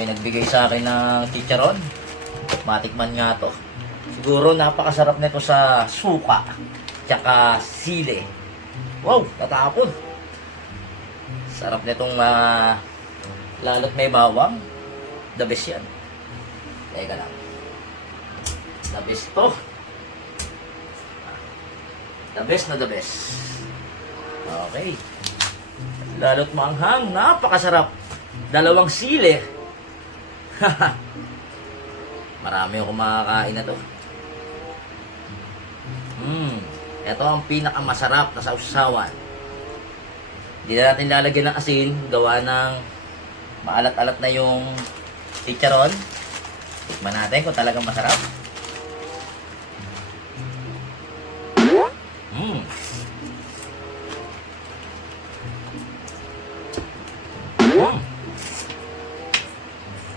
May nagbigay sa akin ng chicharon. Matikman nga to. Siguro napakasarap nito sa suka. Tsaka sili. Wow, tatapon. Sarap nitong lalo't may bawang. The best yan. Teka lang. The best to. The best na the best. Okay. Lalo't maanghang. Napakasarap. Dalawang sili. Marami akong makakain na to. Ito ang pinakamasarap na sausawan. Hindi na natin lalagyan ng asin. Gawa ng maalat-alat na yung chicharon. Tikman natin kung talagang masarap.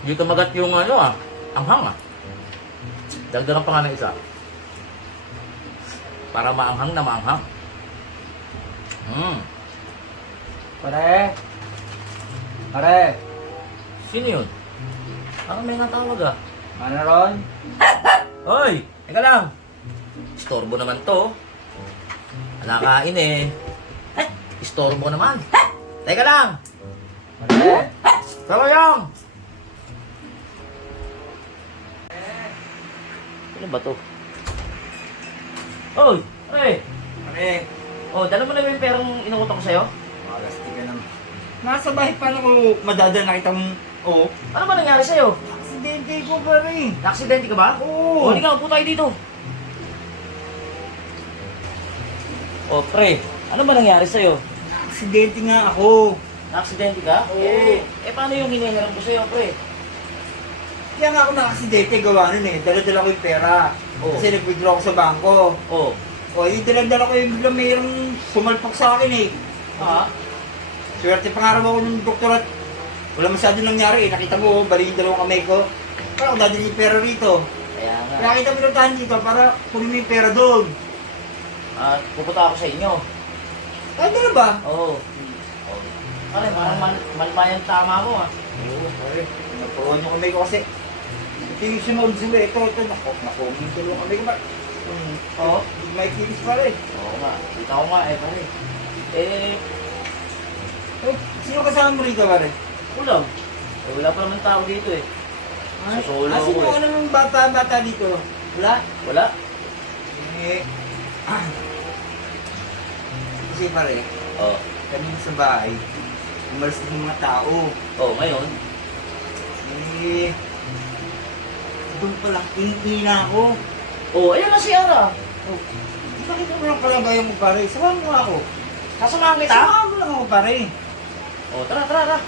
Hindi kumagat yung anghang Dagdagan pa nga ng isa. Para maanghang na maanghang. Pare! Pare! Sino yun? Parang may natawag Ano ron? Hoy! Teka lang! Istorbo naman to. Alakain eh. Ay! Istorbo naman. Teka lang! Pare! Talayang! Ano ba to? Hoy! Ay! Pare! Oh, dala mo na yung perang inukutang ko sa'yo? Malastig ka naman. Nasa bahay paano ko madadala nakita mong... Oo. Ano ba nangyari sa'yo? Aksidente ko pare. Naksidente ka ba? Oo. O, hindi ka, upo tayo dito. O, pre, ano ba nangyari sa'yo? Aksidente nga ako. Naksidente ka? Oo. Paano yung hinihiram ko sa'yo, pre? Kaya nga ako na-aksidente gawa nun eh. Dala-dala ko yung pera. Oo. Kasi nag-withdraw ako sa bangko. O, Yung dala-dala ko yung biglang mayroong sumalpak sa akin eh. Swerte pa nga raw ako ng doktor at wala masyado nangyari eh. Nakita mo, bali yung dalawang kamay ko. Parang ako dadali yung pera rito. kaya nga. Kaya kita pinuntahan dito para kunin mo yung pera doon. At pupunta ako sa inyo. Ay, ano ba? Oo. Pare, parang malmayan tama mo Oo, pare. Napuhan yung kamay ko kasi. Ito yung sunod sila. Ito. Nakuha yung dalawang kamay ko ba? Oo, may kilis pare. Oo nga. Kita ko nga pare. Sino kasama mo rito pare? Ulam. Wala pa naman tao dito eh. Susolo ako Sino eh. ano ng bata dito? Wala? Wala? Eh, kasi pare, Oo. kanina sa bahay, umalis ng mga tao. Oo, ngayon. Eh, doon pa lang, na ako. Oo, ayun na si Ara. Oh, bakit mo lang pala gaya mo pare? Samahan mo ako. Kasamahan kita? Samahan mo lang ako pare. Oo, tara.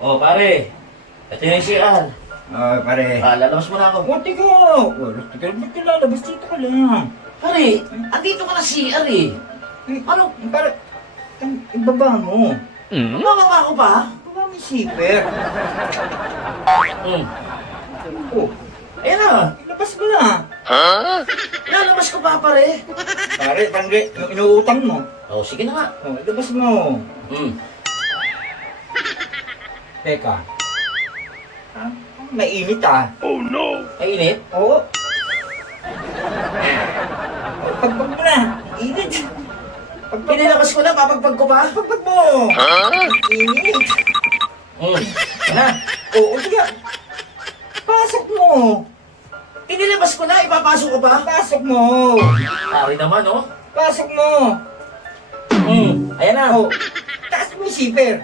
Oo, pare. Ito yung CR. Pare. Lalabas mo na ako. Buti ko! Ba't ka lalabas dito ka lang? Pare, andito ka na CR eh. Ano? Pare, ibaba mo. Mababa ako pa? Ibaba mo yung zipper. Oh, Ayan na. ilabas mo na. Lalabas ko pa, pare. Pare, tangge, yung inuutang mo. Oo, sige na nga. Oh, ilabas mo. Teka. Mainit ah. Mainit? Oo. Pagpag mo na. Init. Pinilabas ko na, papagpag ko pa. Pagpag mo. Init. Na. Oo, sige. Pasok mo. Pinilabas ko na, ipapasok ko pa. Pasok mo. Pare naman, oh. Pasok mo. Ayan na. Oh, taas mo yung zipper.